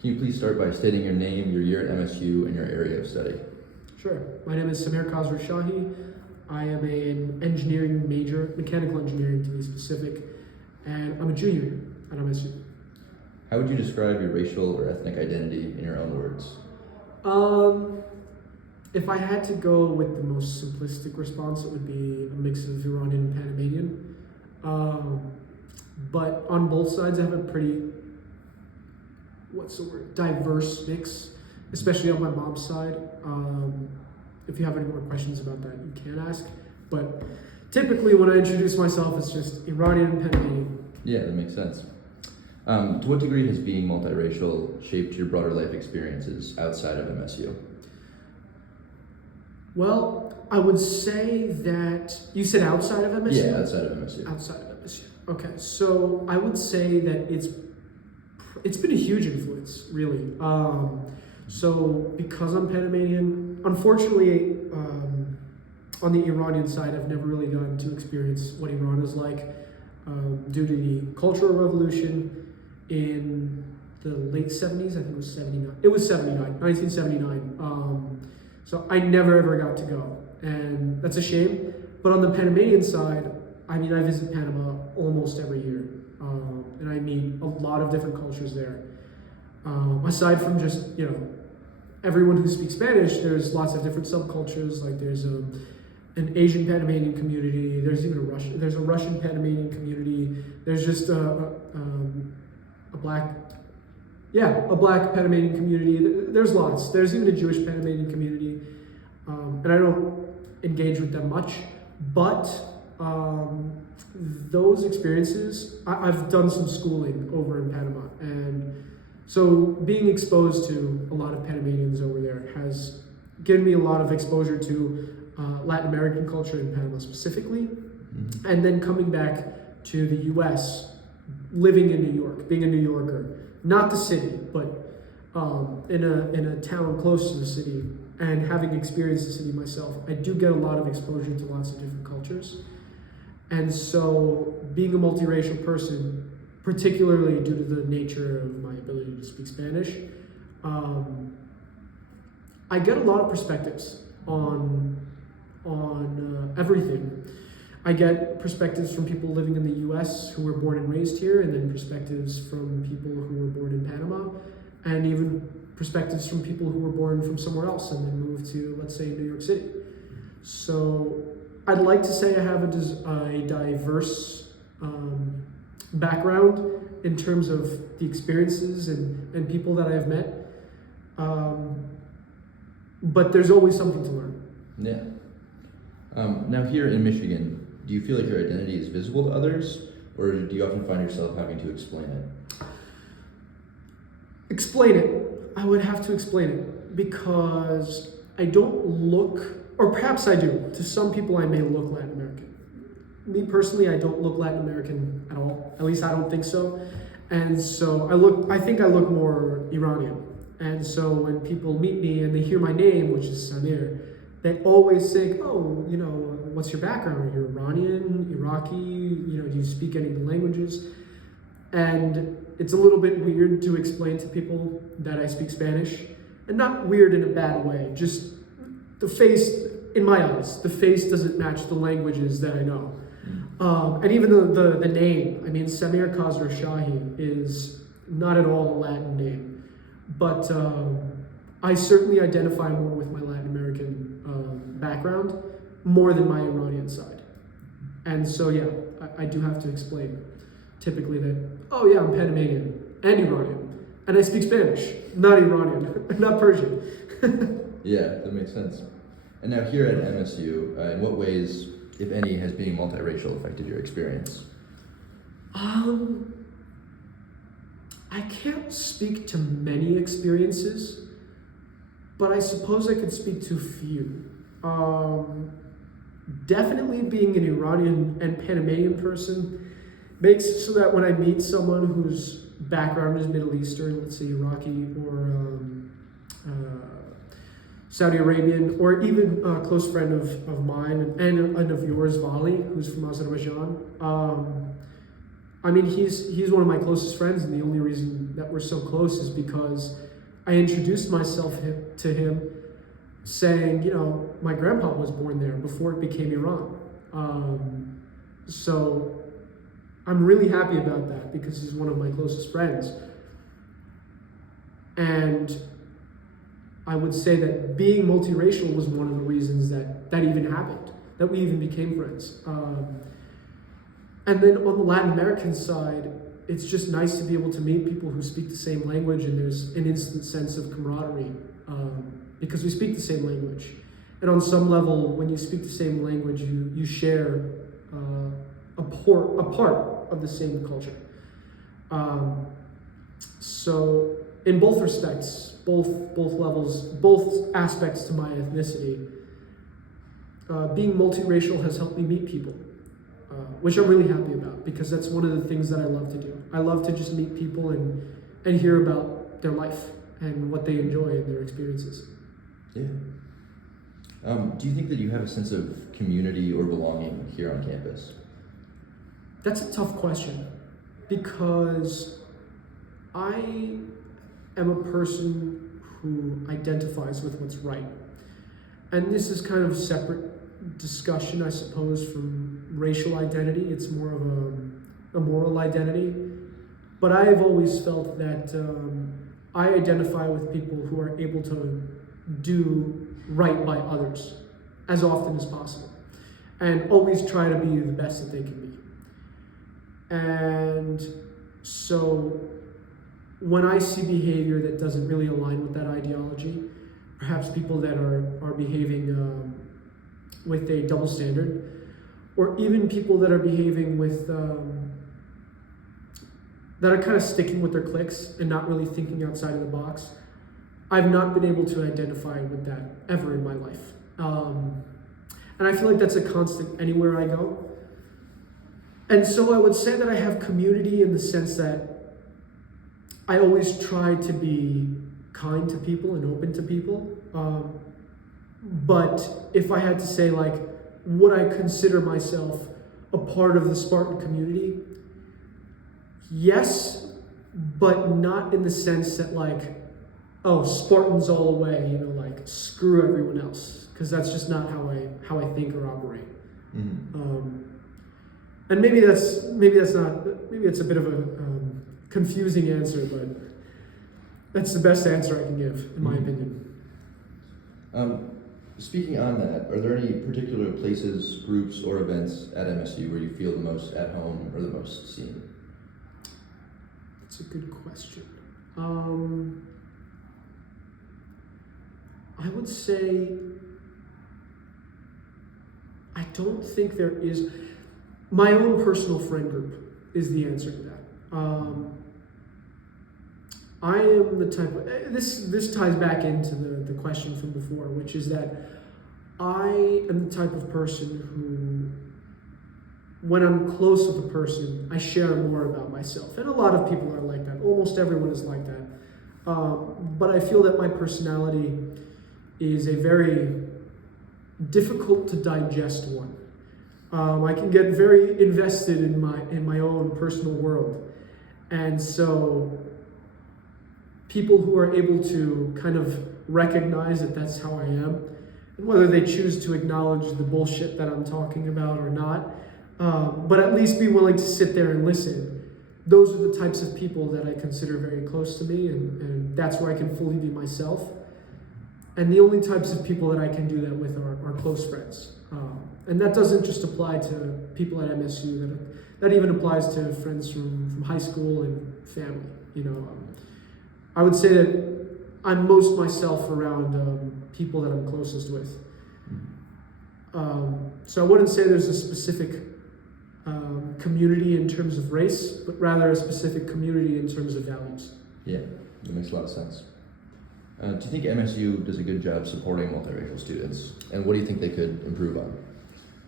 Can you please start by stating your name, your year at MSU, and your area of study? Sure. My name is Samir Shahi. I am an engineering major, mechanical engineering to be specific, and I'm a junior at MSU. How would you describe your racial or ethnic identity in your own words? If I had to go with the most simplistic response, it would be a mix of Iranian and Panamanian. But on both sides, I have a pretty, diverse mix, especially on my mom's side. If you have any more questions about that, you can ask. But typically when I introduce myself, it's just Iranian and Panamanian. Yeah, that makes sense. To what degree has being multiracial shaped your broader life experiences outside of MSU? Well, I would say that, you said outside of MSU? Yeah, outside of MSU. Outside of MSU. Okay, so I would say that it's been a huge influence, really. So because I'm Panamanian, unfortunately, on the Iranian side, I've never really gotten to experience what Iran is like due to the Cultural Revolution in the late 70s. I think it was 79. It was 1979. So I never ever got to go, and that's a shame. But on the Panamanian side, I mean, I visit Panama almost every year, and I meet a lot of different cultures there. Aside from just, everyone who speaks Spanish, there's lots of different subcultures. Like there's an Asian Panamanian community. There's even a Russian Panamanian community. There's just a black Panamanian community. There's lots. There's even a Jewish Panamanian community, and I don't engage with them much. But those experiences, I've done some schooling over in Panama, and so being exposed to a lot of Panamanians over there has given me a lot of exposure to Latin American culture in Panama specifically, and then coming back to the U.S., living in New York, being a New Yorker, not the city, but in a town close to the city, and having experienced the city myself, I do get a lot of exposure to lots of different cultures. And so being a multiracial person, particularly due to the nature of my ability to speak Spanish, I get a lot of perspectives on everything. I get perspectives from people living in the US who were born and raised here, and then perspectives from people who were born in Panama, and even perspectives from people who were born from somewhere else and then moved to, let's say, New York City. So I'd like to say I have a diverse background in terms of the experiences and people that I've met. But there's always something to learn. Yeah. Now here in Michigan, do you feel like your identity is visible to others, or do you often find yourself having to explain it? Explain it. I would have to explain it because I don't look, or perhaps I do. To some people, I may look Latin American. Me personally, I don't look Latin American at all. At least I don't think so. And so I think I look more Iranian. And so when people meet me and they hear my name, which is Samir, they always think, oh, what's your background? You're Iranian, Iraqi, do you speak any of the languages? And it's a little bit weird to explain to people that I speak Spanish. And not weird in a bad way, just the face, in my eyes, the face doesn't match the languages that I know. And even the name, I mean, Samir Shahi is not at all a Latin name. But I certainly identify more with my Latin American background more than my Iranian side. And so, yeah, I do have to explain typically that, oh yeah, I'm Panamanian and Iranian, and I speak Spanish, not Iranian, not Persian. Yeah, that makes sense. And now here at MSU, in what ways, if any, has being multiracial affected your experience? I can't speak to many experiences, but I suppose I could speak to a few. Definitely being an Iranian and Panamanian person makes it so that when I meet someone whose background is Middle Eastern, let's say Iraqi or Saudi Arabian, or even a close friend of mine and of yours, Vali, who's from Azerbaijan, I mean, he's one of my closest friends, and the only reason that we're so close is because I introduced myself to him saying, you know, my grandpa was born there before it became Iran. So I'm really happy about that because he's one of my closest friends. And I would say that being multiracial was one of the reasons that even happened, that we even became friends. And then on the Latin American side, it's just nice to be able to meet people who speak the same language, and there's an instant sense of camaraderie because we speak the same language. And on some level, when you speak the same language, you share a part of the same culture. So in both respects, both levels, both aspects to my ethnicity, being multiracial has helped me meet people, which I'm really happy about because that's one of the things that I love to do. I love to just meet people and hear about their life and what they enjoy and their experiences. Yeah. Do you think that you have a sense of community or belonging here on campus? That's a tough question because I am a person who identifies with what's right. And this is kind of a separate discussion, I suppose, from racial identity. It's more of a moral identity. But I have always felt that I identify with people who are able to do right by others as often as possible and always try to be the best that they can be. And so when I see behavior that doesn't really align with that ideology, perhaps people that are behaving with a double standard, or even people that are behaving with that are kind of sticking with their cliques and not really thinking outside of the box, I've not been able to identify with that ever in my life. And I feel like that's a constant anywhere I go. And so I would say that I have community in the sense that I always try to be kind to people and open to people. But if I had to say, like, would I consider myself a part of the Spartan community? Yes, but not in the sense that, like, oh, Spartans all the way, you know, like, screw everyone else, because that's just not how I think or operate. Mm-hmm. And maybe it's a bit of a confusing answer, but that's the best answer I can give, in my opinion. Speaking on that, are there any particular places, groups, or events at MSU where you feel the most at home or the most seen? That's a good question. I would say I don't think there is. My own personal friend group is the answer to that. I am the type of, this ties back into the question from before, which is that I am the type of person who, when I'm close with a person, I share more about myself. And a lot of people are like that. Almost everyone is like that. But I feel that my personality is a very difficult to digest one. I can get very invested in my own personal world. And so people who are able to kind of recognize that that's how I am, and whether they choose to acknowledge the bullshit that I'm talking about or not, but at least be willing to sit there and listen. Those are the types of people that I consider very close to me, and that's where I can fully be myself. And the only types of people that I can do that with are close friends. And that doesn't just apply to people at MSU, that even applies to friends from high school and family. You know, I would say that I'm most myself around people that I'm closest with. So I wouldn't say there's a specific community in terms of race, but rather a specific community in terms of values. Yeah, that makes a lot of sense. Do you think MSU does a good job supporting multiracial students? And what do you think they could improve on?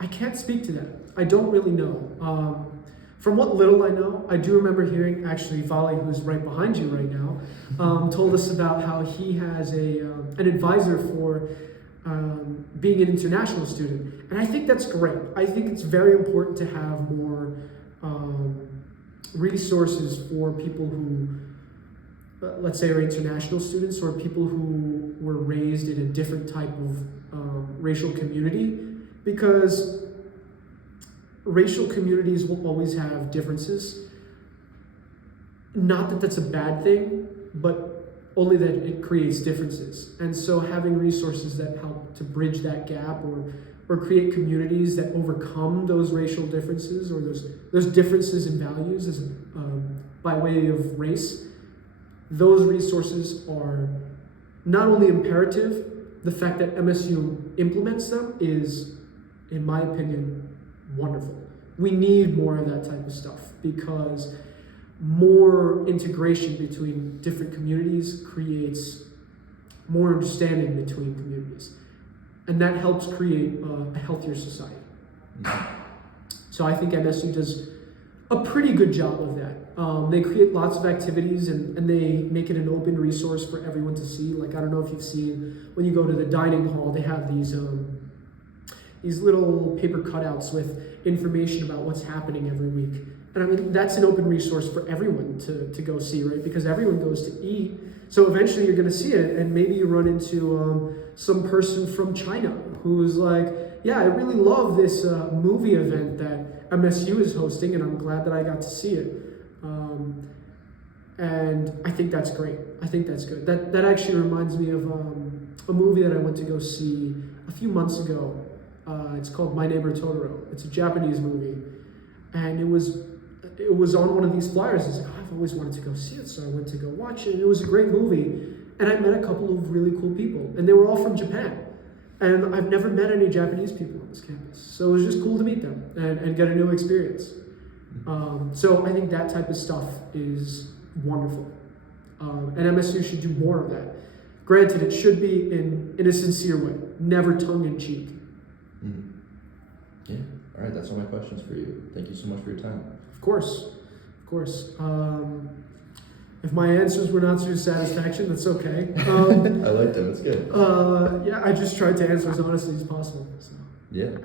I can't speak to that. I don't really know. From what little I know, I do remember hearing, actually, Vali, who's right behind you right now, told us about how he has an advisor for being an international student. And I think that's great. I think it's very important to have more resources for people who, let's say, are international students or people who were raised in a different type of racial community, because racial communities will always have differences. Not that that's a bad thing, but only that it creates differences. And so having resources that help to bridge that gap or create communities that overcome those racial differences or those differences in values by way of race, those resources are not only imperative, the fact that MSU implements them is, in my opinion, wonderful. We need more of that type of stuff because more integration between different communities creates more understanding between communities. And that helps create a healthier society. So I think MSU does a pretty good job of that. They create lots of activities and they make it an open resource for everyone to see. Like, I don't know if you've seen, when you go to the dining hall, they have these little paper cutouts with information about what's happening every week. And I mean, that's an open resource for everyone to go see, right? Because everyone goes to eat. So eventually you're going to see it, and maybe you run into some person from China who's like, yeah, I really love this movie event that MSU is hosting, and I'm glad that I got to see it. And I think that's great. I think that's good. That actually reminds me of a movie that I went to go see a few months ago. It's called My Neighbor Totoro. It's a Japanese movie, and it was on one of these flyers. I was like, oh, I've always wanted to go see it, so I went to go watch it. And it was a great movie, and I met a couple of really cool people, and they were all from Japan. And I've never met any Japanese people on this campus, so it was just cool to meet them and get a new experience. So I think that type of stuff is wonderful, and MSU should do more of that. Granted, it should be in a sincere way, never tongue-in-cheek. Mm-hmm. Yeah. All right, that's all my questions for you. Thank you so much for your time. Of course. If my answers were not to your satisfaction, that's okay. I liked them. It's good. Yeah, I just tried to answer as honestly as possible. So. Yeah.